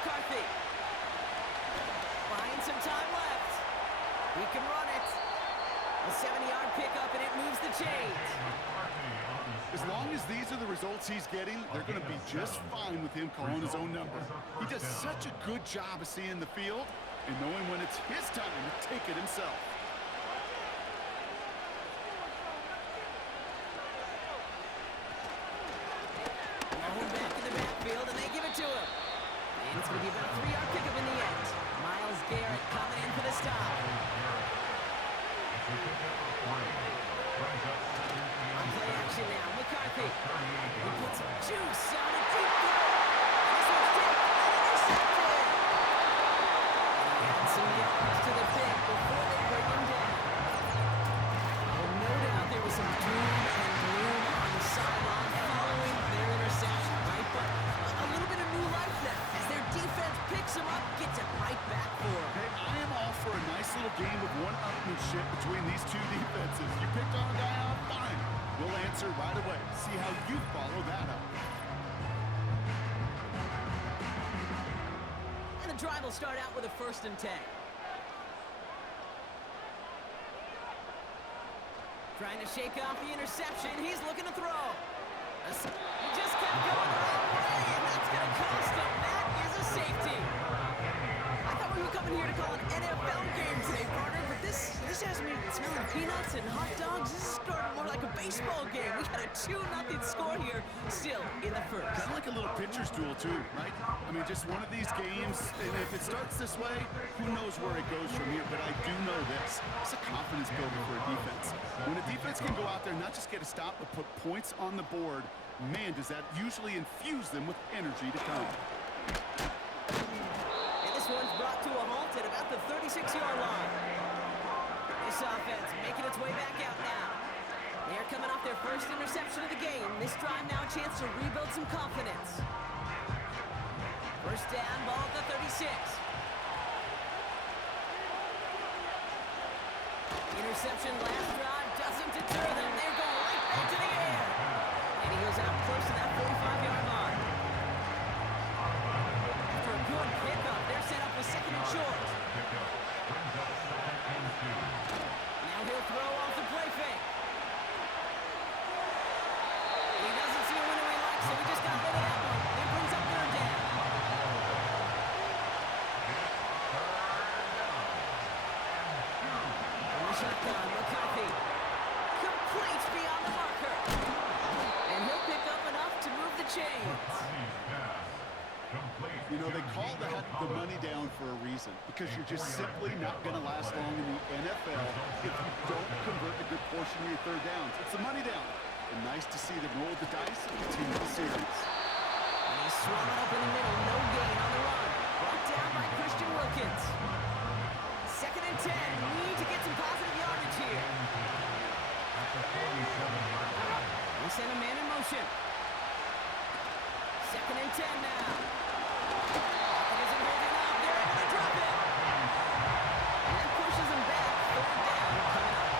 McCarthy. Finds some time left. He can run it. A 70-yard pickup, and it moves the chains. As long as these are the results he's getting, they're going to be just fine with him calling his own number. He does such a good job of seeing the field and knowing when it's his time to take it himself. Back in the backfield, and they give it to him. And it's going to be about a 3-yard pickup in the end. Myles Garrett coming in for the stop. On play action now, McCarthy. He puts some juice on a deep throw. This one's tipped and intercepted. And he had some yards to the pick before they bring him down. Well, no doubt there was some doom and gloom on the sideline following their interception, right? But a little bit of new life now as their defense picks him up, gets it right back for him. Hey, I am all for a nice little game of one-upmanship between these two defenses. You picked on a guy out, fine. We'll answer right away. See how you follow that up. And the drive will start out with a 1st and 10. Trying to shake off the interception. He's looking to throw. He just kept going the wrong way, and that's going to cost him. That is a safety. I thought we were coming here to call an NFL game today, partner, but this has me smelling peanuts and hot dogs. This is starting more like a baseball game. We got a 2-0 score here, still in the first. Kind of like a little pitcher's duel, too, right? I mean, just one of these games, and if it starts this way, who knows where it goes from here, but I do know this. It's a confidence builder for a defense. When a defense can go out there and not just get a stop, but put points on the board, man, does that usually infuse them with energy to come. And this one's brought to a halt at about the 36-yard line. This offense making its way back out now. They're coming off their first interception of the game. This drive now a chance to rebuild some confidence. First down, ball at the 36. Interception last drive doesn't deter them. They're going right back to the air. And he goes out close to that 45-yard line. After a good pickup, they're set up with 2nd and short. Now he'll throw off the play fake. He doesn't see a winner he likes, so he just got rid of that one. It brings up 3rd down. On the shotgun, McCarthy completes beyond the marker. And he'll pick up enough to move the chains. You know, they call that the money down for a reason, because you're just simply not going to last long in the NFL if you don't convert a good portion of your 3rd downs. It's the money down. And nice to see them roll the dice and continue the series. And he's swung up in the middle, no gain on the run. Brought down by Christian Wilkins. 2nd and 10, need to get some positive yardage here. We send a man in motion. 2nd and 10 now. It isn't holding up. They're able to drop it. And that pushes him back. 3rd down coming up.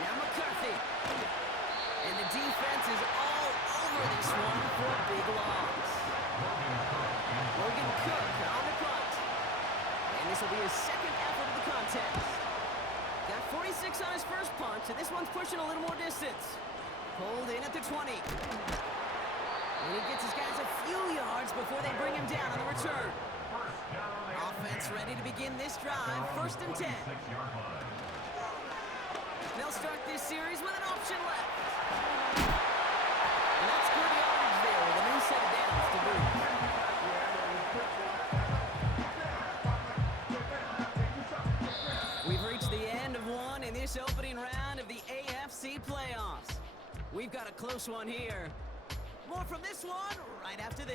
Now McCarthy. And the defense is all over this one for a big loss. Logan Cook on the punt. And this will be his 2nd effort of the contest. Got 46 on his first punt, and this one's pushing a little more distance. Pulled in at the 20. And he gets his guys a few yards before they bring him down on the return. Offense ready to begin this drive. 1st and 10. They'll start this series with an option left. And that's good yardage there with a new set of downs to boot. We've reached the end of one in this opening round of the AFC playoffs. We've got a close one here. More from this one right after this.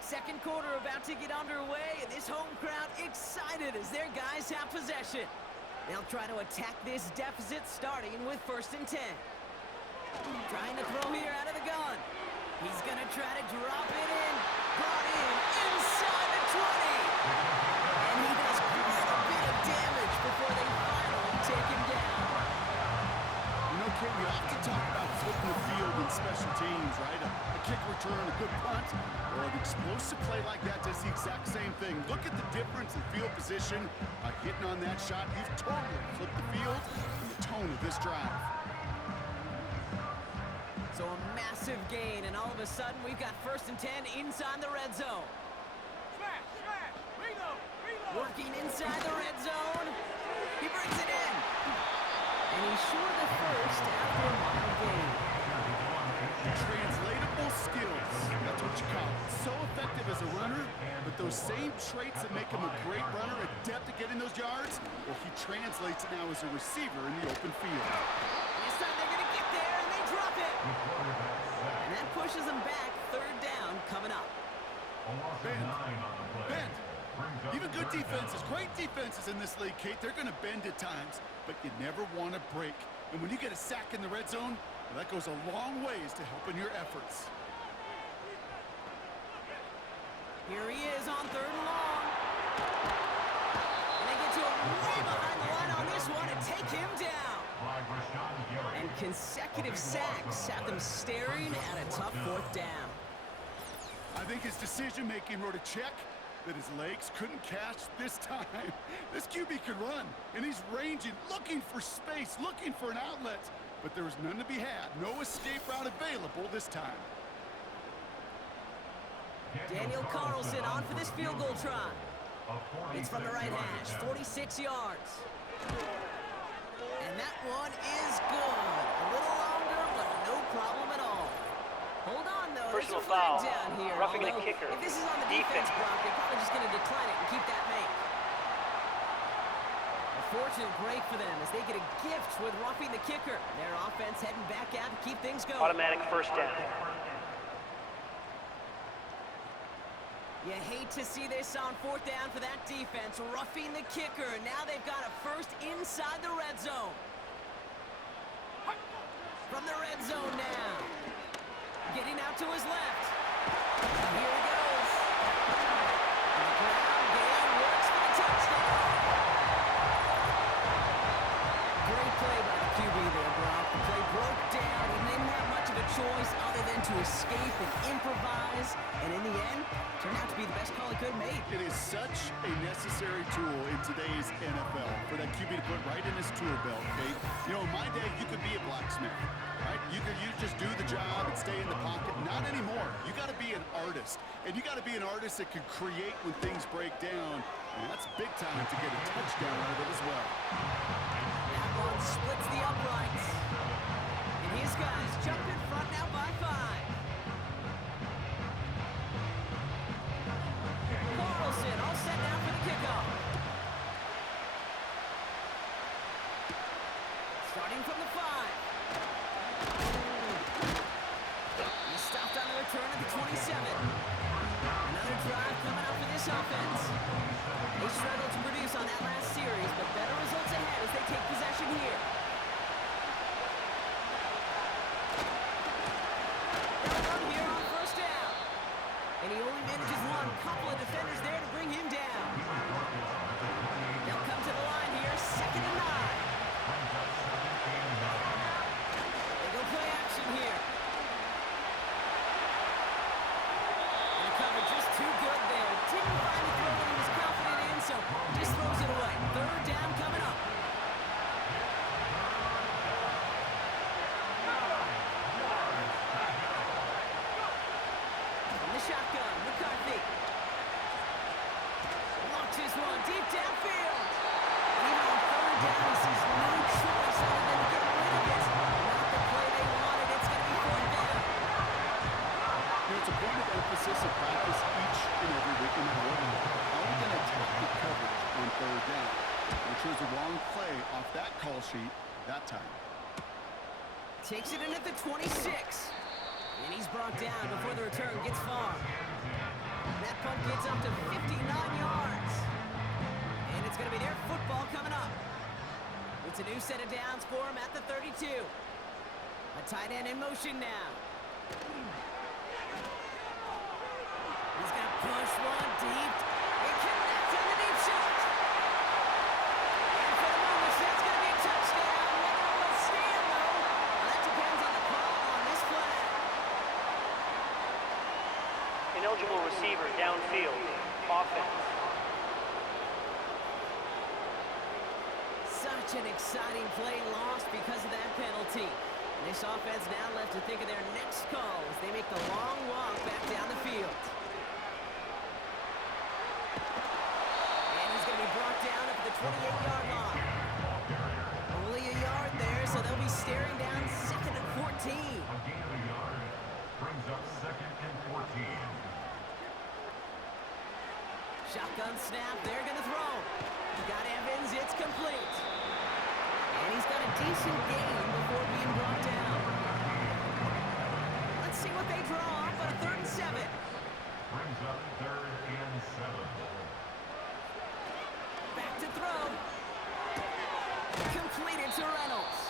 Second quarter about to get underway, and this home crowd excited as their guys have possession. They'll try to attack this deficit starting with 1st and 10. Trying to throw here out of the gun. He's going to try to drop it in. Brought in inside the 20. And he does quite a bit of damage before they finally take him down. You know, Kate, we often talk about flipping the field in special teams, right? A kick return, a good punt, or an explosive play like that does the exact same thing. Look at the difference in field position. By hitting on that shot, you've totally flipped the field and the tone of this drive. So a massive gain, and all of a sudden, we've got 1st and 10 inside the red zone. Working inside the red zone. He brings it in. And he's short of the first after a mild gain. Translatable skills. That's what you call it. So effective as a runner, but those same traits that make him a great runner, adept at getting those yards, well, he translates it now as a receiver in the open field. This time they're going to get there, and they drop it. And that pushes them back. 3rd down coming up. Bend. Even good defenses, great defenses in this league, Kate, they're going to bend at times, but you never want to break. And when you get a sack in the red zone, well, that goes a long ways to helping your efforts. Here he is on 3rd and long. And they get to him way behind the line on this one and take him down. And consecutive sacks have them staring at a tough 4th down. I think his decision-making wrote a check that his legs couldn't catch this time. This QB can run, and he's ranging, looking for space, looking for an outlet. But there was none to be had. No escape route available this time. Daniel Carlson on for this field goal try. It's from the right hash, 46 yards. And that one is good. A little longer, but no problem at all. Hold on, though. Personal There's a flag foul. down here. Roughing the Although, kicker. if this is on the defense block, they're probably just going to decline it and keep that make. A fortunate break for them as they get a gift with roughing the kicker. Their offense heading back out to keep things going. Automatic 1st down. You hate to see this on 4th down for that defense, roughing the kicker. Now they've got a 1st inside the red zone. From the red zone now. Getting out to his left. And here he goes. And the ground game works for the touchdown. Great play by the QB there, Brock. The play broke down. He didn't have much of a choice other than to escape and improvise. And in the end, turned out to be the best call he could have made. It is such a necessary tool in today's NFL for that QB to put right in his tool belt, Kate. You know, in my day, you could be a blacksmith, right? You just do the job and stay in the pocket. Not anymore. You got to be an artist. And you got to be an artist that can create when things break down. And that's big time to get a touchdown out of it as well. That one splits the uprights. And his guys jump in front now by 5. Carlson all set now for the kickoff. Starting from the 5. He stopped on the return at the 27. Another drive coming up for this offense. They struggled to produce on that last series, but better results ahead as they take possession here. They'll run here on 1st down. And he only manages one. Couple of defenders there to bring him down. They'll come to the line here, 2nd and 9. They go play action here. And the cover just too good there. Didn't find the throw that he was confident in, so just throws it away. 3rd down coming up. From the shotgun, McCarthy. Launches one deep downfield. And even on 3rd down, he sees no choice other than to get rid of it. Not the play they wanted. It's going to be 4th down. It's a point of emphasis of practice each and every week, no matter what. How are we going to attack the coverage on 3rd down? Which was the wrong play off that call sheet that time. Takes it in at the 26. And he's brought down before the return gets far. That punt gets up to 59 yards. And it's going to be their football coming up. It's a new set of downs for him at the 32. A tight end in motion now. Push one deep. It connects on the deep shot. And for the moment, that's going to be a touchdown. Whether it will stand, though, that depends on the call on this play. Ineligible receiver downfield. Offense. Such an exciting play lost because of that penalty. This offense now left to think of their next call as they make the long walk back down the field. And he's going to be brought down at the 28-yard line. Only a yard there, so they'll be staring down 2nd and 14. A gain of a yard brings up 2nd and 14. Shotgun snap, they're going to throw. Got Evans, it's complete. And he's got a decent gain before being brought down. Let's see what they draw up on a 3rd and 7. Brings up 3rd and 7. Back to throw. Completed to Reynolds.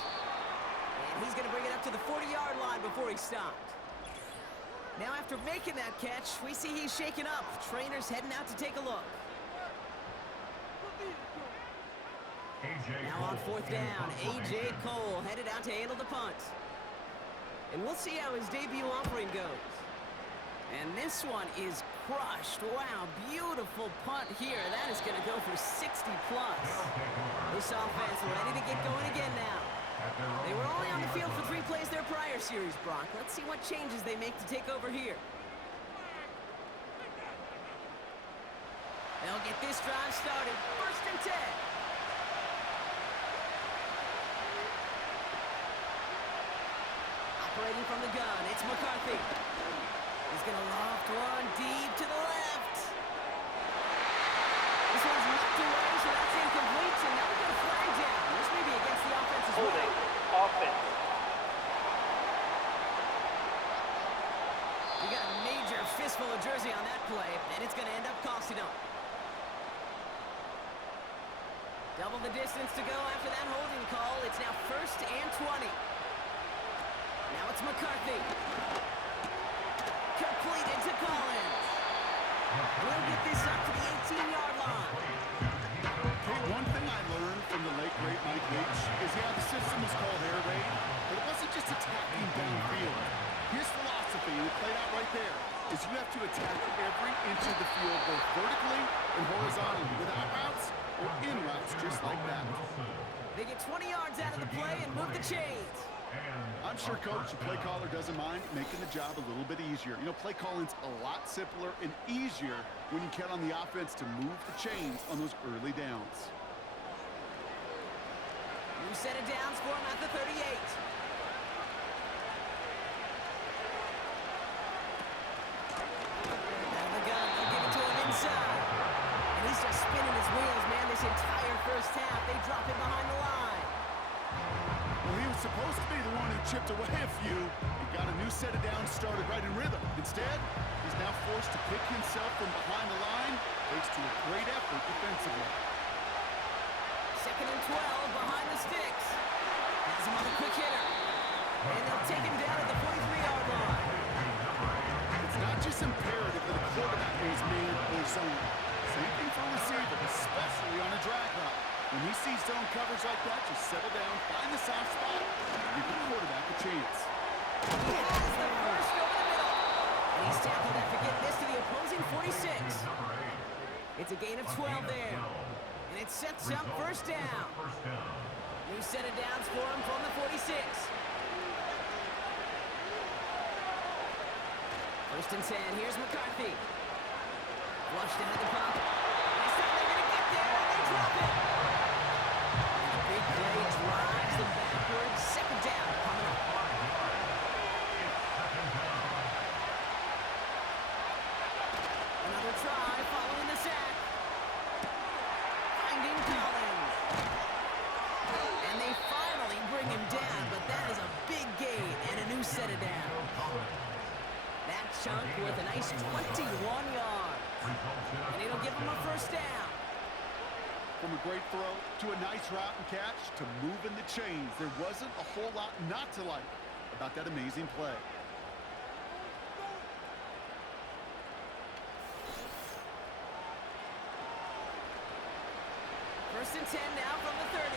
And he's going to bring it up to the 40-yard line before he stopped. Now after making that catch, we see he's shaken up. Trainer's heading out to take a look. Now on 4th down, A.J. Cole headed out to handle the punt. And we'll see how his debut offering goes. And this one is crushed. Wow, beautiful punt here. That is going to go for 60+. This offense ready to get going again now. They were only on the field for 3 plays their prior series, Brock. Let's see what changes they make to take over here. They'll get this drive started. 1st and 10. Operating from the gun, it's McCarthy. He's going to loft one deep to the left. This one's knocked away, so that's incomplete. So now we got a flag down. This may be against the offense as well. Holding. Offense. We got a major fistful of jersey on that play, and it's going to end up costing them. Double the distance to go after that holding call. It's now 1st and 20. Now it's McCarthy. Completed to Collins. We'll get this up to the 18-yard line. Hey, one thing I learned from the late, great Mike Leach is, the system is called air raid, but it wasn't just attacking downfield. His philosophy, and it played out right there, is you have to attack every inch of the field, both vertically and horizontally, without routes or in routes, just like that. They get 20 yards out of the play and move the chains. I'm sure, Coach, the play caller doesn't mind making the job a little bit easier. Play calling's a lot simpler and easier when you count on the offense to move the chains on those early downs. New set of downs for him at the 38. Out of the gun, they'll give it to him inside. And he's just spinning his wheels, man, this entire 1st half. They drop him behind the line. Well, he was supposed to be the one who chipped away a few. He got a new set of downs started right in rhythm. Instead, he's now forced to pick himself from behind the line, thanks to a great effort defensively. 2nd and 12 behind the sticks. Has him on a quick hitter. And they'll take him down at the 43-yard line. It's not just imperative that a quarterback knows man or zone. Same thing for a receiver, especially on a drag route. When he sees zone coverage like that, just settle down, find the soft spot, and give the quarterback a chance. He has the first over the middle. And he's tackled after getting this to the opposing 46. It's a gain of 12 there. And it sets up 1st down. New set of downs for him from the 46. 1st and 10. Here's McCarthy. Flushed ahead the pump. This time they're going to get there, and they drop it. And the big play drives them backwards. 2nd down coming up. Another try following the sack. Finding Collins. And they finally bring him down, but that is a big gain and a new set of downs. That chunk with a nice 21 yards. And it'll give him a 1st down. From a great throw to a nice route and catch to moving the chains, there wasn't a whole lot not to like about that amazing play. First and 10 now from the 30.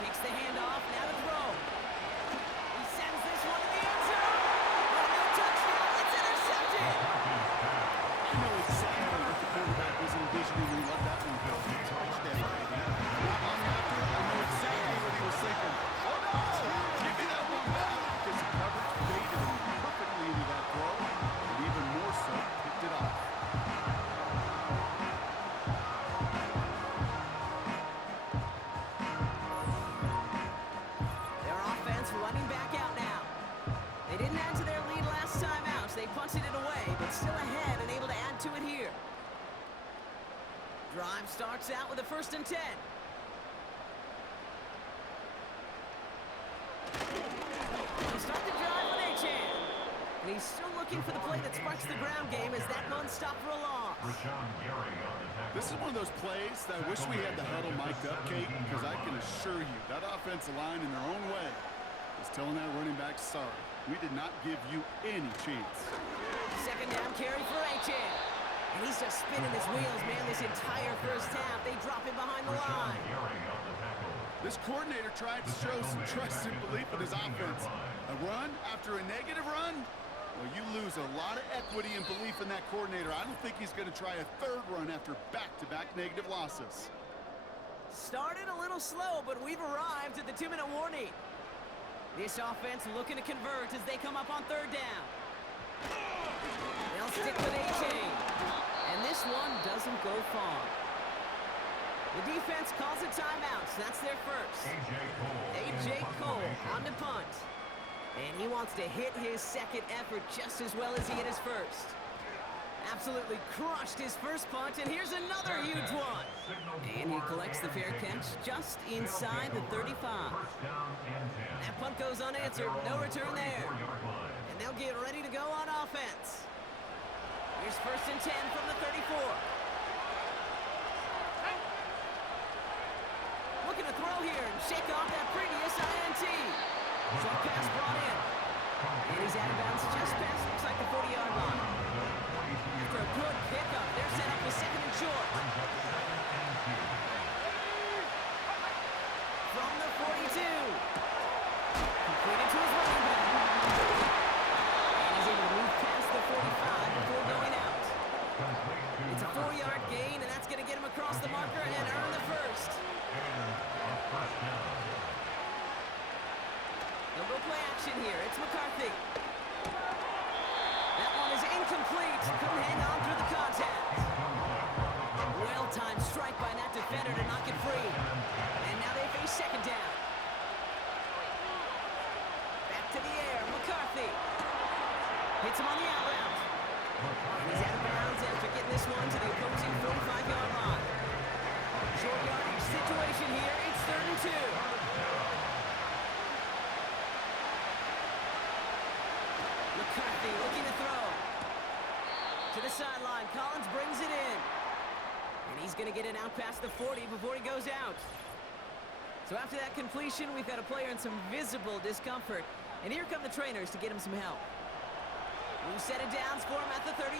Takes the handoff, now the throw. He sends this one to the end zone. Oh, no touchdown, it's intercepted. I know exactly what the quarterback was envisioning when he let that one go. Touchdown, baby. Not long after, I know exactly what he was thinking. Oh, no! Give me that one back! Because the coverage faded him perfectly into that throw, and even more so, picked it off. Their offense running back out now. They didn't add to their lead last time out, so they punted it away, but still ahead and able to add to it here. Drive starts out with a first and 10. They start the drive with Achan. And he's still looking for the play that sparks the ground game as that one stopped for a loss. This is one of those plays that I wish we had the huddle mic'd up, Kate, because I can assure you that offensive line in their own way is telling that running back, sorry, we did not give you any chance. Second down carry for Achan. And he's just spinning his wheels, man, this entire first half. They drop him behind the line. This coordinator tried to show some trust and belief in his offense. A run after a negative run? Well, you lose a lot of equity and belief in that coordinator. I don't think he's going to try a third run after back-to-back negative losses. Started a little slow, but we've arrived at the 2-minute warning. This offense looking to convert as they come up on third down. They'll stick with Achan. And this one doesn't go far. The defense calls a timeout, so that's their first. A.J. Cole on the punt. And he wants to hit his second effort just as well as he hit his first. Absolutely crushed his first punt, and here's another huge one. And he collects the fair catch just inside the 35. That punt goes unanswered, no return there. And they'll get ready to go on offense. Here's first and 10 from the 34. Looking to throw here and shake off that previous INT. Short pass brought in. And he's out of bounds just past, looks like the 40-yard line. After a good pickup, they're set up with second and short. From the 42. Completed to his running back. And he's able to move past the 45 before going out. It's a 4-yard gain, and that's going to get him across the marker and earn the first. They'll go play action here. It's McCarthy. That one is incomplete. Couldn't hang on through the contact. Well-timed strike by that defender to knock it free. And now they face second down. Back to the air. McCarthy. Hits him on the out route. And he's out of bounds after getting this one to the opposing 45-yard line. Short yardage situation here. It's third and 2. McCarthy looking to throw. To the sideline. Collins brings it in. And he's going to get it out past the 40 before he goes out. So after that completion, we've got a player in some visible discomfort. And here come the trainers to get him some help. New set of downs for him at the 38.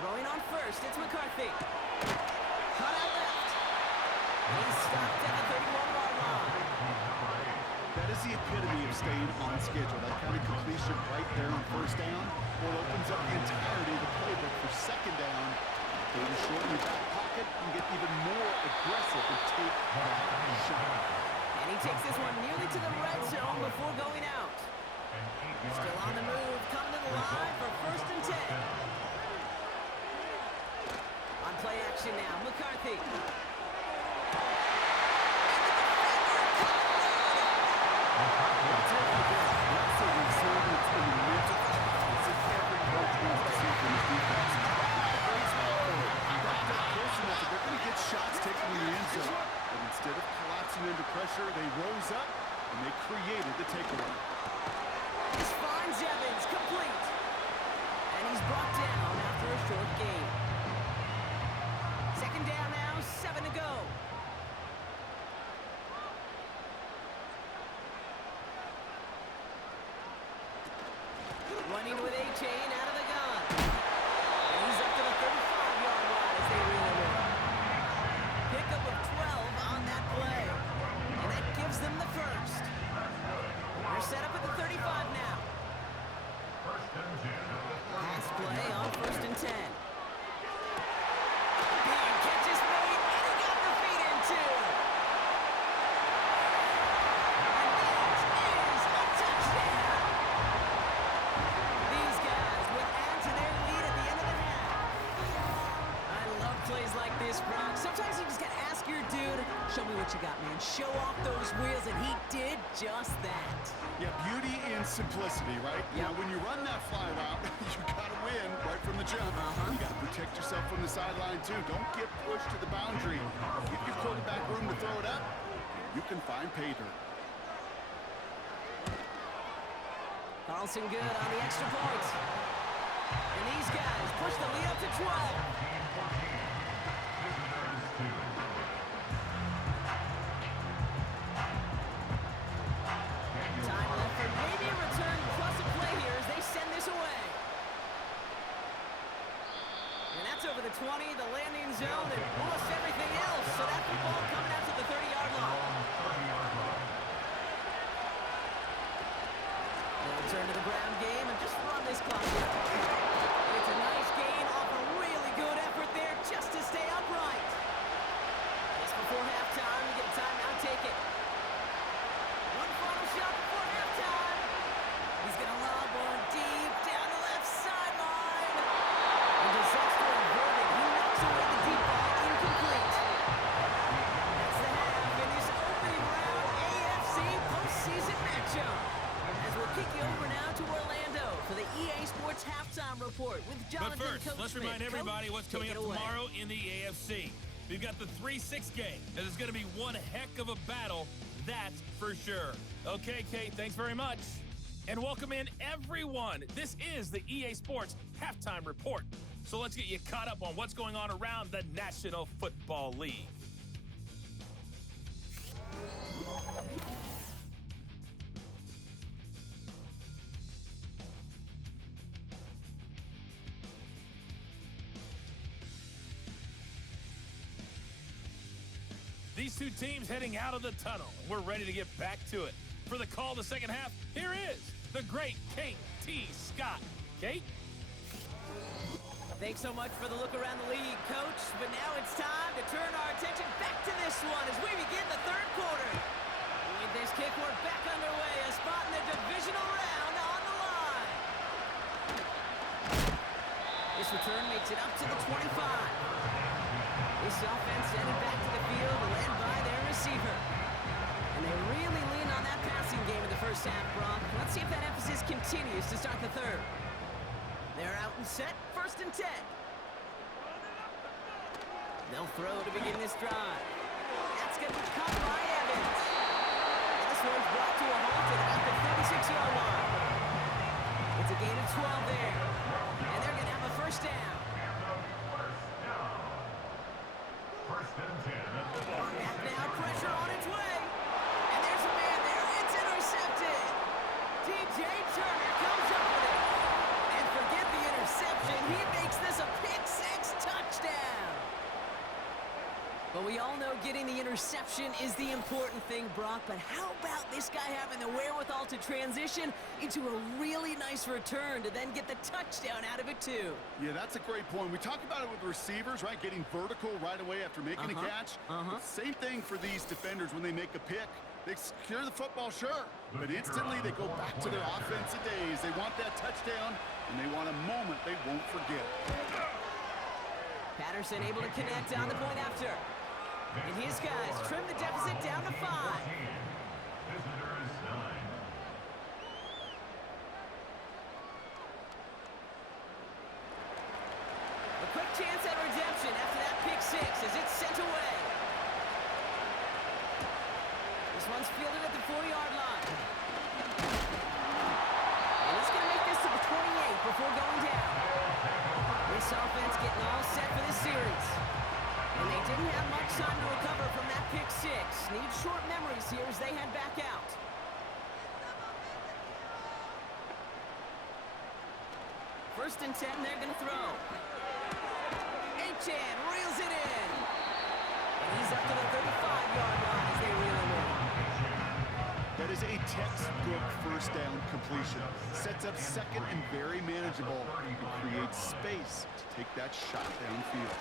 Throwing on first, it's McCarthy. Cut out left. And he's stopped at the 31-yard line. That is the epitome of staying on schedule. That kind of completion right there on first down, well, opens up the entirety of the playbook for second down. Third and short in your back pocket and get even more aggressive and take that shot. And he takes this one nearly to the red zone before going out. Still on the move, coming to the line for first and 10. On play action now, McCarthy. Shots taken in the end zone, but instead of collapsing under pressure, they rose up and they created the takeaway. This finds Evans complete, and he's brought down after a short gain. Second down now, 7 to go. chain out of the gun. And he's up to the 35-yard line as they reel him in. Pickup of 12 on that play. And that gives them the first. They're set up at the 35 now. Pass play on 1st and 10. Big catch is made, and he got the feet in too. And that is a touchdown. These guys would add to their lead at the end of the half. I love plays like this, Brock. Sometimes you just gotta ask your dude, show me what you got, man. Show off those wheels, and he did just that. Yeah, beauty in simplicity, right? Yep. Now, when you run that fly route, you gotta win right from the jump. You gotta protect yourself from the sideline, too. Don't get pushed to the boundary. Give your quarterback room to throw it up. You can find pay dirt. Carlson good on the extra point. And these guys push the lead up to 12. Time left for maybe a return plus a play here as they send this away. And that's over the 20, the landing zone, and almost everything else. So that football coming out to the 30-yard line. They'll return to the ground game and just run this clock out. It's a nice gain off a really good effort there just to stay upright. Just before halftime, we get a timeout, take it. One final shot before halftime. He's going to lob one deep down the left sideline. And disaster averted. He knocks away the deep ball, incomplete. That's the half in this opening round AFC postseason matchup. As we'll kick you over now to Orlando for the EA Sports Halftime Report with Jonathan But first, Coach let's Smith. remind everybody Coach, what's coming take up it away. tomorrow in the AFC. We've got the 3-6 game, and it's going to be one heck of a battle, that's for sure. Okay, Kate, thanks very much. And welcome in, everyone. This is the EA Sports Halftime Report. So let's get you caught up on what's going on around the National Football League. These two teams heading out of the tunnel. We're ready to get back to it. For the call the second half, here is the great Kate T. Scott. Kate? Thanks so much for the look around the league, Coach. But now it's time to turn our attention back to this one as we begin the third quarter. With this kick, we're back underway. A spot in the divisional round on the line. This return makes it up to the 25. This offense headed back to the field, led by their receiver. And they really lean on that passing game in the first half, Brock. Let's see if that emphasis continues to start the third. They're out and set, 1st and 10. They'll throw to begin this drive. That's going to be caught by Evans. And this one's brought to a halt at about the 36-yard line. It's a gain of 12 there. And they're going to have a first down. Back now, pressure on its way. And there's a man there. It's intercepted. DJ Turner comes up with it. And forget the interception. He makes this a pick-6 touchdown. But we all know getting the interception is the important thing, Brock. But how about this guy having the wherewithal to transition into a really nice return to then get the touchdown out of it, too? Yeah, that's a great point. We talk about it with receivers, right? Getting vertical right away after making a catch. Same thing for these defenders when they make a pick. They secure the football, sure, but instantly they go back to their offensive days. They want that touchdown, and they want a moment they won't forget. Patterson able to connect on the point after. And his guys trim the deficit down to 5. A quick chance at redemption after that pick-6 as it's sent away. This one's fielded at the 40-yard line. And he's going to make this to the 28 before going down. This offense getting all set for this series. And they didn't have much time to recover from that pick-6. Need short memories here as they head back out. First and 10, they're going to throw. Achan reels it in. And he's up to the 35-yard line as they reel him in. That is a textbook first down completion. Sets up second and very manageable and creates space to take that shot downfield.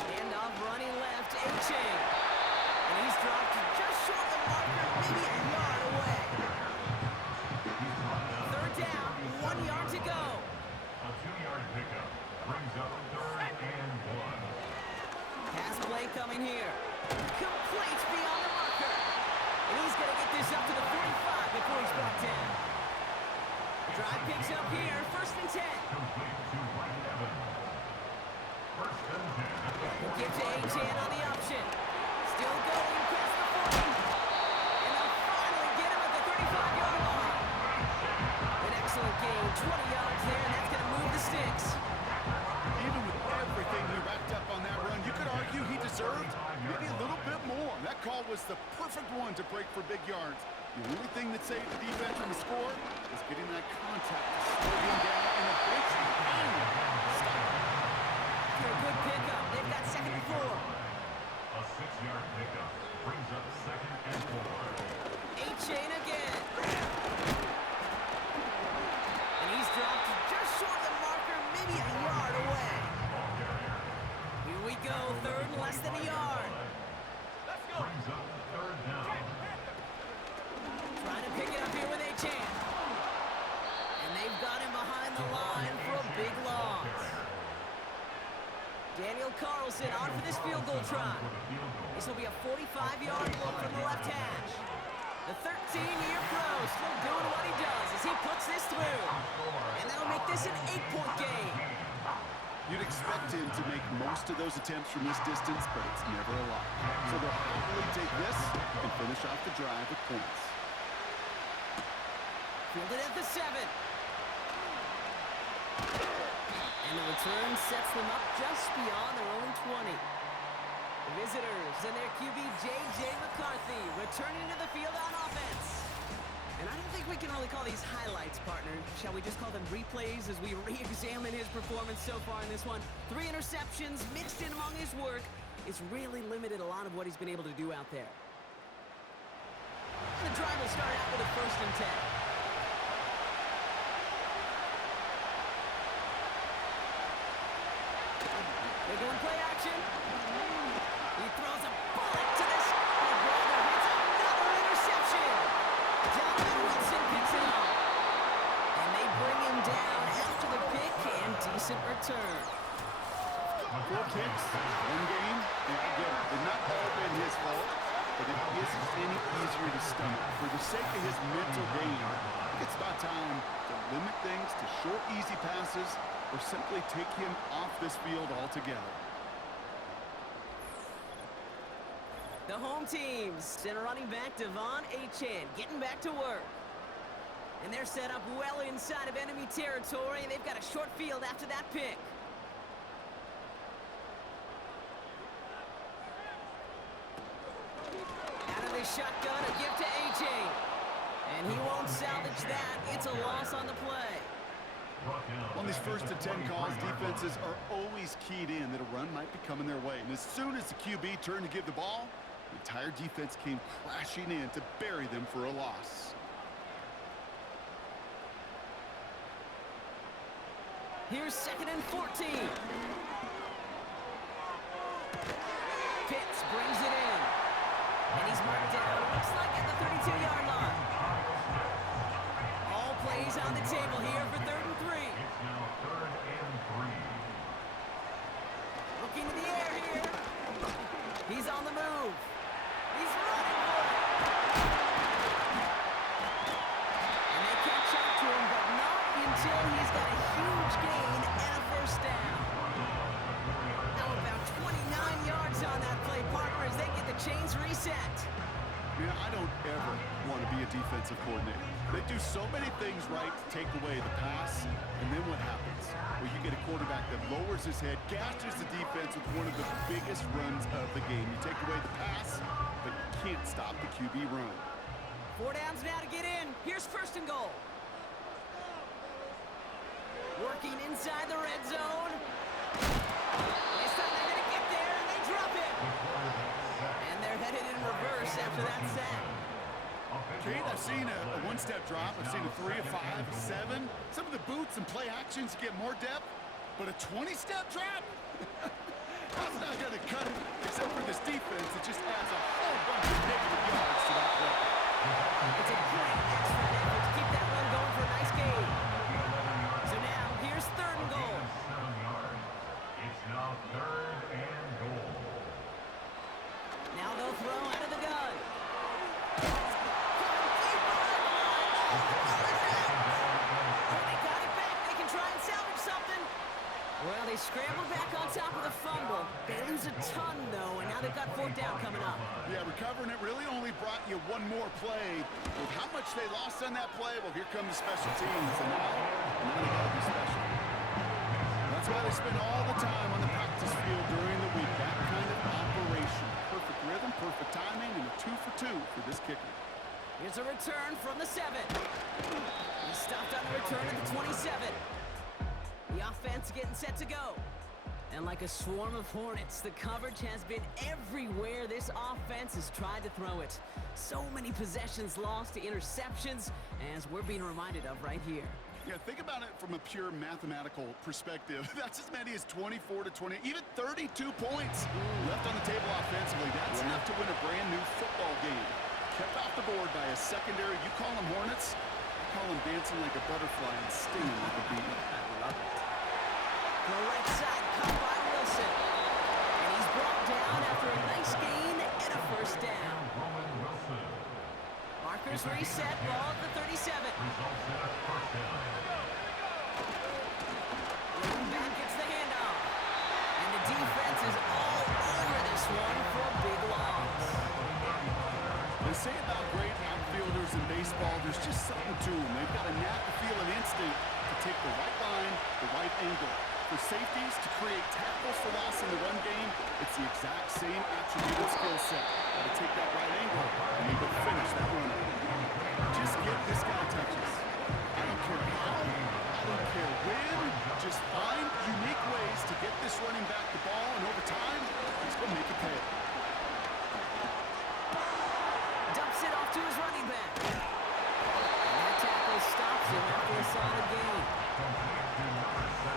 Handoff running left, Achan. And he's dropped just short of the marker, maybe a yard away. Third down, 1 yard to go. A 2-yard pickup brings up 3rd and 1. Pass play coming here. Complete beyond the marker. And he's going to get this up to the 45 before he's brought down. Drive picks up here, first and 10. Complete to Mike Evans. First and 10. Give to Achan on the option. Still going past the 40. And they'll finally get him at the 35-yard line. An excellent gain, 20 yards there, and that's going to move the sticks. Even with everything he racked up on that run, you could argue he deserved maybe a little bit more. That call was the perfect one to break for big yards. The only thing that saved the defense from the score was getting that contact to slow him down and eventually stop him. After a good pickup, they've got second and 4. A 6-yard pickup brings up 2nd and 4. Achan again. And he's dropped just short of the marker, maybe a yard away. Here we go, third and less than a yard. Brings up 3rd down. Trying to pick it up here with Achan. And they've got him behind the line for a big loss. Daniel Carlson on for this field goal try. This will be a 45-yard look from the left hash. The 13-year pro still doing what he does as he puts this through. And that'll make this an 8-point game. You'd expect him to make most of those attempts from this distance, but it's never a lot. So they'll happily take this and finish off the drive with points. Fielded at the 7. And the return sets them up just beyond their own 20. The visitors and their QB, J.J. McCarthy, returning to the field on offense. And I don't think we can really call these highlights, partner. Shall we just call them replays as we re-examine his performance so far in this one? 3 interceptions mixed in among his work. It's really limited a lot of what he's been able to do out there. The drive will start out with a first and 10. They're going play action. He throws a bullet to this. Oh, brother, hits another interception. Donovan Wilson picks it up. And they bring him down after the pick and decent return. 4 kicks, 1 game. Yeah, I get it. They've not all been his fault, but it isn't any easier to stomach. For the sake of his mental game, I think it's about time to limit things to short, easy passes or simply take him off this field altogether. The home team, center running back Devon Achan getting back to work. And they're set up well inside of enemy territory, and they've got a short field after that pick. Out of the shotgun, a gift to Achan. And he won't salvage that. It's a loss on the play. On these first and 10 calls, defenses are always keyed in that a run might be coming their way. And as soon as the QB turned to give the ball, the entire defense came crashing in to bury them for a loss. Here's 2nd and 14. Pitts brings it in. And he's marked down, looks like at the 32-yard line. All plays on the table here for 3rd and 3. It's now 3rd and 3. Looking to the air here. He's on the move. He's running for it. And they catch up to him, but not until he's got a huge gain and a first down. Now about 29 yards on that play, partner, as they get the chains reset. Man, I don't ever want to be a defensive coordinator. They do so many things right to take away the pass, and then what happens? Well, you get a quarterback that lowers his head, gashes the defense with one of the biggest runs of the game. You take away the pass, but you can't stop the QB run. 4 downs now to get in. Here's 1st and goal. Working inside the red zone. This time they're going to get there, and they drop it. And they're headed in reverse after that sack. Kate, I've seen a one-step drop. I've seen a 3, a 5, a 7. Some of the boots and play actions get more depth, but a 20-step drop? That's not going to cut it, except for this defense. It just adds a whole bunch of negative yards to that play. It's a great extra effort to keep that one going for a nice game. So now, here's 3rd and goal. It's now 3rd and goal. Now they'll throw out of the gun. Well, they scrambled back on top of the fumble. They lose a ton, though, and now they've got 4th down coming up. Yeah, recovering it really only brought you one more play. With how much they lost on that play, well, here come the special teams. And now they got to be special. That's why they spend all the time on the practice field during the week. That kind of operation. Perfect rhythm, perfect timing, and a 2 for 2 for this kicker. Here's a return from the 7. He stopped on the return at the 27. The offense getting set to go. And like a swarm of hornets, the coverage has been everywhere this offense has tried to throw it. So many possessions lost to interceptions, as we're being reminded of right here. Yeah, think about it from a pure mathematical perspective. That's as many as 24 to 20, even 32 points left on the table offensively. That's enough to win a brand new football game. Kept off the board by a secondary. You call them hornets, I call them dancing like a butterfly and stinging like a bee. I love it. The right side caught by Wilson. And he's brought down after a nice gain and a 1st down. Markers reset, ball at the 37. Back gets the handoff. And the defense is all over this one for big loss. They say about great outfielders in baseball, there's just something to them. They've got a knack, a feel, an instinct to take the right line, the right angle. For safeties to create tackles for loss in the run game, it's the exact same attribute and skill set. Got to take that right angle and you can finish that run. Just get this guy touches. I don't care how, I don't care when. Just find unique ways to get this running back the ball, and over time, he's going to make it pay. Dumps it off to his running back. And that tackle stops him after a solid gain.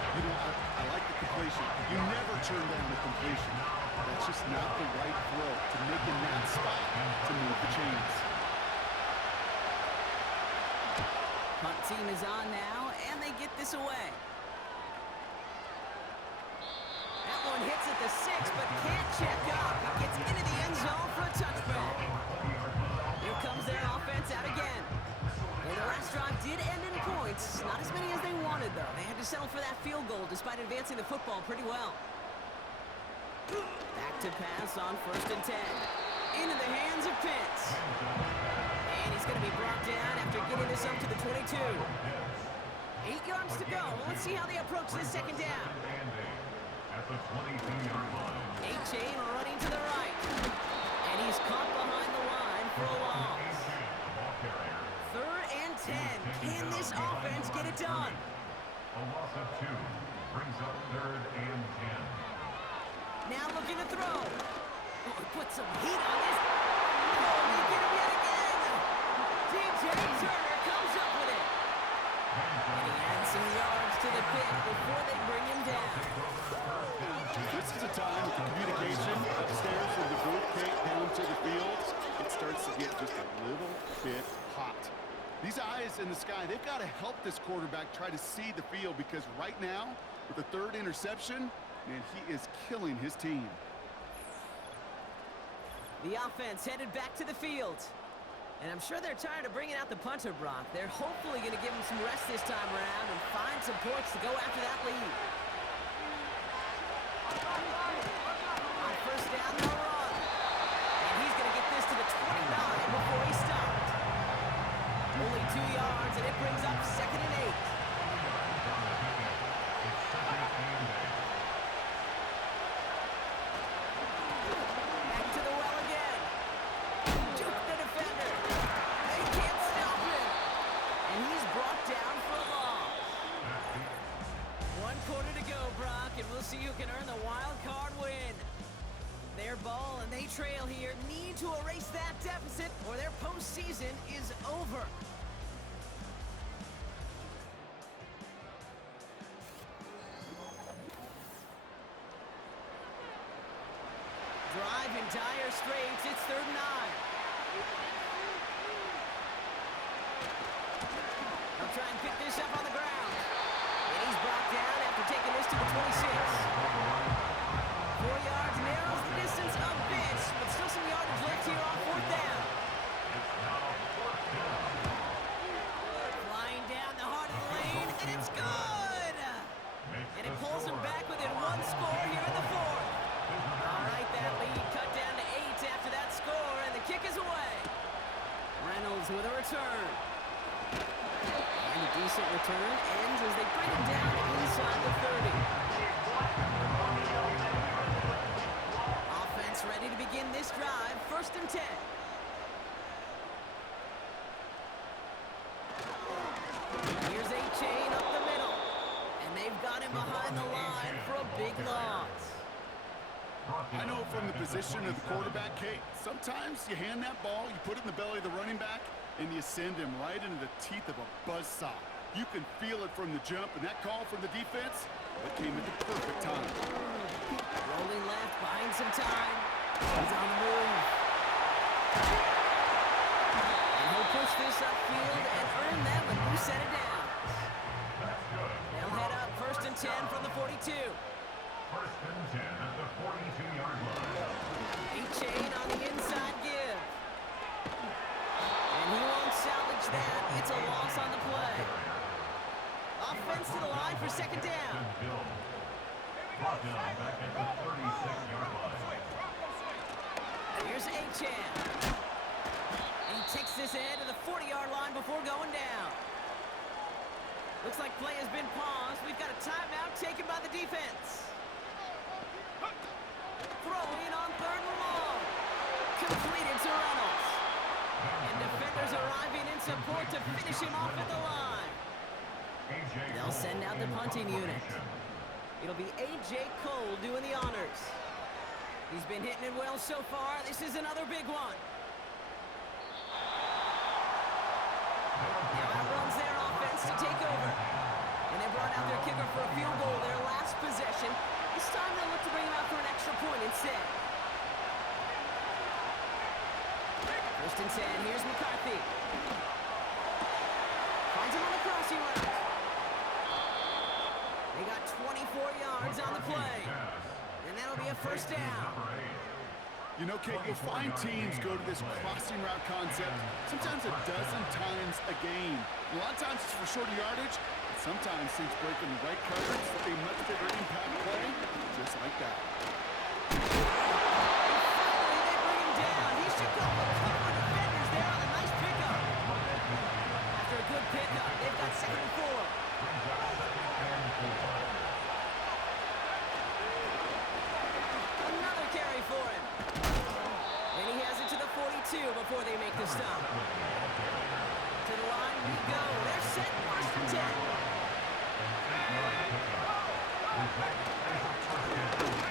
You know, I like the completion. You never turn down a completion. That's just not the right throw to make in that spot to move the chains. Punt team is on now, and they get this away. That one hits at the 6, but can't check up. It gets into the end zone for a touchback. Here comes their offense out again. And the last drive did end in points. Not as many as they wanted, though. They had to settle for that field goal despite advancing the football pretty well. Back to pass on 1st and 10. Into the hands of Pitts. And he's going to be brought down after getting this up to the 22. 8 yards to go. Let's see how they approach this 2nd down. At the 22-yard line. A-Chain running to the right. And he's caught behind the line for a loss. 3rd and 10. Can this offense get it done? A loss of 2 brings up 3rd and 10. Now looking to throw. Oh, put some heat on this. Oh, they get him yet again. DJ Turner comes up with it. And he adds some yards to the pit before they bring him down. This is a time with the communication upstairs from the booth, Kate, down to the field. It starts to get just a little bit hot. These eyes in the sky, they've got to help this quarterback try to see the field, because right now, with the 3rd interception, man, he is killing his team. The offense headed back to the field. And I'm sure they're tired of bringing out the punter, Brock. They're hopefully going to give him some rest this time around and find some points to go after that lead. On 1st down, they'll run. And he's going to get this to the 29 before he stops. Only 2 yards, and it brings up 2nd and 8. Back to the well again. Juke the defender. They can't stop him. And he's brought down for a loss. ball, and they trail here. Need to erase that deficit, or their postseason is over. Drive in dire straits. It's 3rd and 9. They'll try and pick this up on the ground. And he's brought down after taking this to the 26. 4 yards narrows the distance a bit, but still some yardage left here on 4th down. Flying down the heart of the lane, and it's good! And it pulls him back within 1 score here in the 4th. All right, that lead cut down to 8 after that score, and the kick is away. Reynolds with a return. And a decent return ends as they bring him down inside the 30. Offense ready to begin this drive, 1st and 10. Here's A-Chain up the middle. And they've got him behind the line for a big loss. I know from the position of the quarterback, Kate, sometimes you hand that ball, you put it in the belly of the running back, and you send him right into the teeth of a buzzsaw. You can feel it from the jump, and that call from the defense, it came at the perfect time. Rolling left, buying some time. He's on the move. And he'll push this upfield and earn them a new set of downs. They'll head up 1st and 10 from the 42. 1st and 10 at the 42-yard line. A-Chain on the inside give. And he won't salvage that. It's a loss on the play. Offense to the line for 2nd down. Brought down back at the 36-yard line. Here's A-Chain. And he takes this ahead to the 40-yard line before going down. Looks like play has been paused. We've got a timeout taken by the defense. Throwing on 3rd and long. Completed to Reynolds. And defenders arriving in support to finish him off at the line. They'll send out the punting unit. It'll be A.J. Cole doing the honors. He's been hitting it well so far. This is another big one. Now outruns their offense to take over. And they brought out their kicker for a field goal their last possession. This time they'll look to bring him out for an extra point instead. 1st and 10, here's McCarthy. Finds him on the crossing route. They got 24 yards on the play. And that'll be a 1st down. You know, Kate, you'll find teams go to this crossing route concept sometimes a dozen times a game. A lot of times it's for shorter yardage, but sometimes teams break in the right coverage that be much bigger impact play, just like that. Finally, they bring him down. He should go with a couple of defenders there on a nice pickup. After a good pickup, they've got 2nd and 4. Another carry for him. And he has it to the 42 before they make the stop. To the line we go. They're set 1st and 10.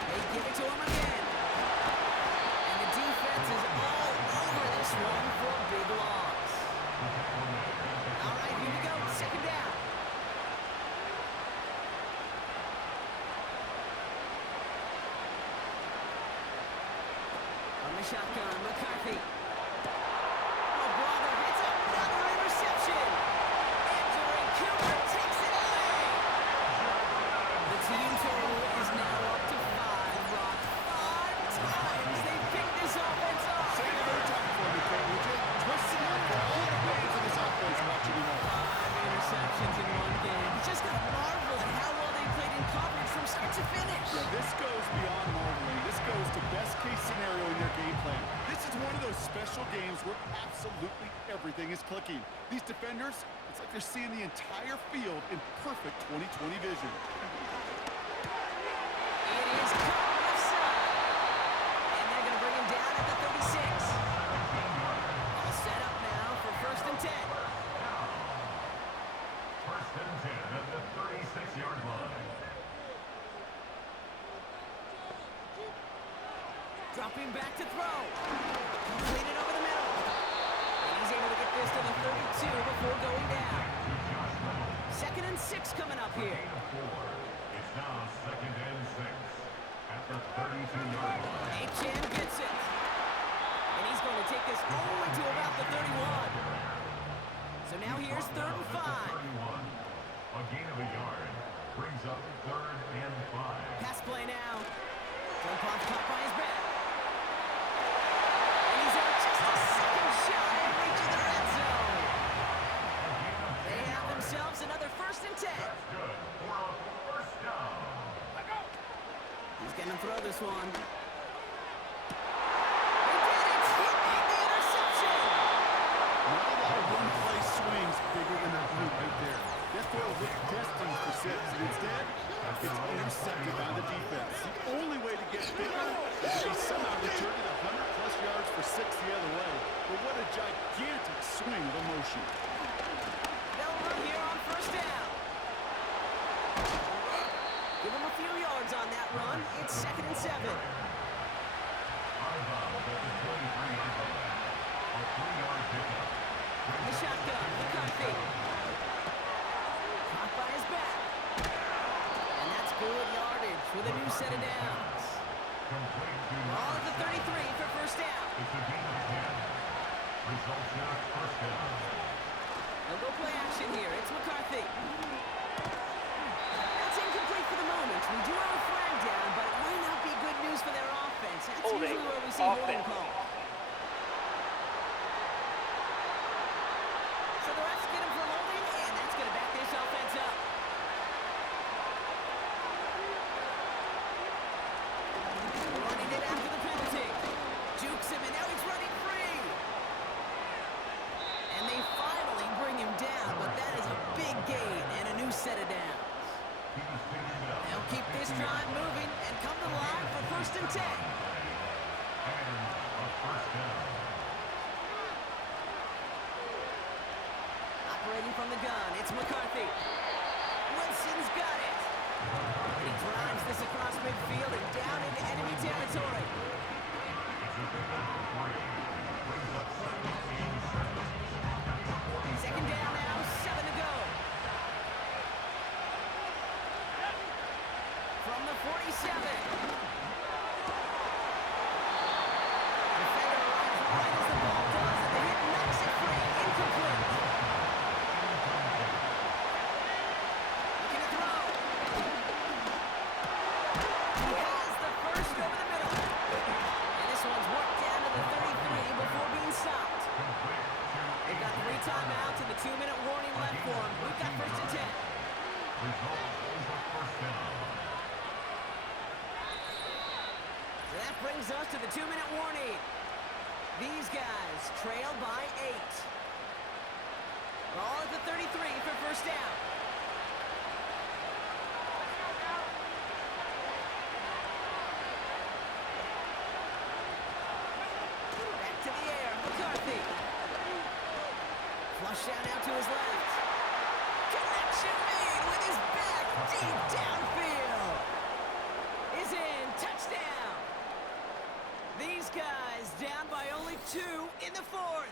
They give it to him again. And the defense is all over this one for a big loss. All right, here we go. 2nd down. On the shotgun, McCarthy. Oh, brother, it's another interception. Entering Cooper takes it away. The team total is now up to 5, Rock. 5 times they've picked this offense off. Say it another time for me, Kate, would you? Twist it up for all the ways of this offense watching you know. 5 interceptions in one game. You just gotta marvel at how well they played in coverage from start to finish. Yeah, this goes beyond marveling. This goes to best case scenario in their game plan. This is one of those special games where absolutely everything is clicking. These defenders, it's like they're seeing the entire field in perfect 20/20 vision. It is cut left side. And they're going to bring him down at the 36. All set up now for 1st and 10. 1st and 10 at the 36-yard line. To Dropping back to throw. Completed over the middle. And he's able to get this to the 32 before going down. 2nd and 6 coming up here. It's now 2nd and 6 at the 32-yard line. Achan gets it. And he's going to take this all the way to about the 31. So now here's 3rd and 5. A gain of a yard brings up 3rd and 5. Pass play now. Jump off caught by his back. And he's out just a second shy of reaching the red zone. They have themselves another 1st and 10. Good for a first down. He's going to throw this one. He did it! He made the interception! Not a lot of one-play swings bigger than that blue right there. That throw looked destined for 6, and instead, it's intercepted by the defense. The only way to get bigger is if he somehow returned it 100-plus yards for 6 the other way. But what a gigantic swing of emotion. They'll run here on 1st down. Give him a few yards on that run. It's 2nd and 7. Out of bounds at the 23-yard line. A 3-yard pickup. The shotgun, McCarthy. Caught by his back. And that's good yardage with a new set of downs. Complete to Ball at the 33 for 1st down. It's a gain of 10. Results in a first down. They'll go play action here. It's McCarthy. That's incomplete for the moment. We do have a flag down, but it might not be good news for their offense. That's Holding. usually where we see holding Offense. calls. So the refs get him for holding, and that's going to back this offense up. Running it after the penalty. Jukes him, and now he's running free. And they finally bring him down, but that is a big gain and a new set of downs. They'll keep this drive moving and come to the line for 1st and 10. And a first down. Operating from the gun, it's McCarthy. Wilson's got it. He drives this across midfield and down into enemy territory. Second down now, 7 to go. From the 47. Defender arrives right as the ball does, and the hit knocks it free. Incomplete. Looking to throw. He has the first over the middle. And this one's worked down to the 33 before being stopped. They've got 3 timeouts and the 2-minute warning left for them. We've got 1st and 10. Result is a first down. So that brings us to the 2-minute warning. These guys trail by 8. Ball at the 33 for 1st down. Back to the air, McCarthy. Flush down out to his left. Connection made with his back deep downfield. Is in. Touchdown. These guys down by only 2 in the 4th.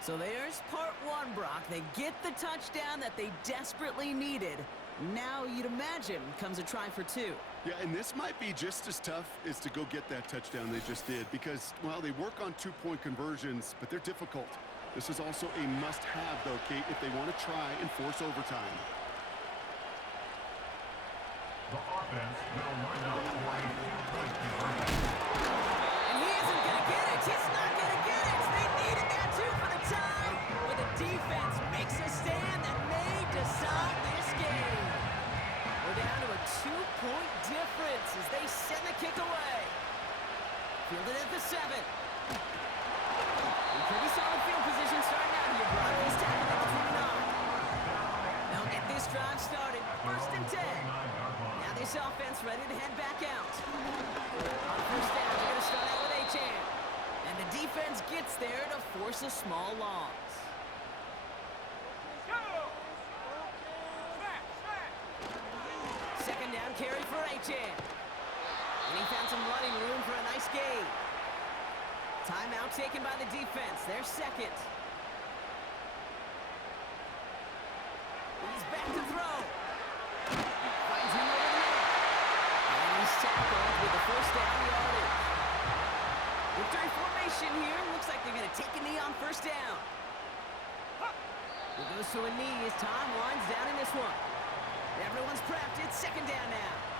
So there's part 1, Brock. They get the touchdown that they desperately needed. Now you'd imagine comes a try for 2. Yeah, and this might be just as tough as to go get that touchdown they just did because, well, they work on 2-point conversions, but they're difficult. This is also a must-have, though, Kate, if they want to try and force overtime. The offense will line up for a 2-point conversion. And he isn't going to get it. He's not going to get it. They needed that, too, for the tie. But the defense makes a stand that may decide this game. We're down to a 2-point difference as they send the kick away. Fielded at the 7. In pretty solid field position starting out here, Brock. He's tackled at the 29. They'll get this drive started. 1st and 10. Now this offense ready to head back out. On 1st down, they're going to start out with Achan. And the defense gets there to force a small loss. Second down carry for Achan. And he found some running room for a nice gain. Timeout taken by the defense. Their second. He's back to throw. Finds him over the middle. And he's tackled with the first down yardage. Victory formation here. Looks like they're going to take a knee on first down. He goes to a knee as time winds down in this one. Everyone's prepped. It's second down now.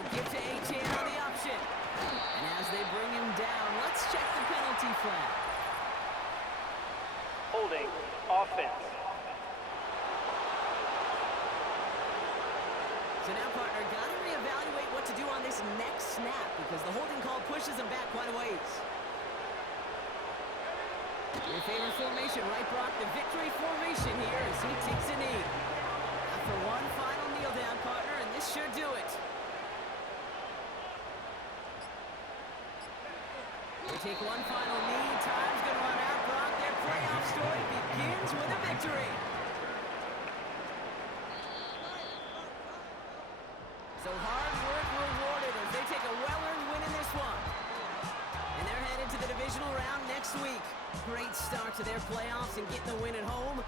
We'll give to A-Chain on the option. And as they bring him down, let's check the penalty flag. Holding. Offense. So now, partner, got to reevaluate what to do on this next snap because the holding call pushes him back quite a ways. Your favorite formation, right, Brock? The victory formation here as he takes a knee. After one final kneel down, partner, and this should do it. They take one final knee. Time's going to run out, Brock. Their playoff story begins with a victory. So hard work rewarded as they take a well-earned win in this one. And they're headed to the divisional round next week. Great start to their playoffs and getting the win at home.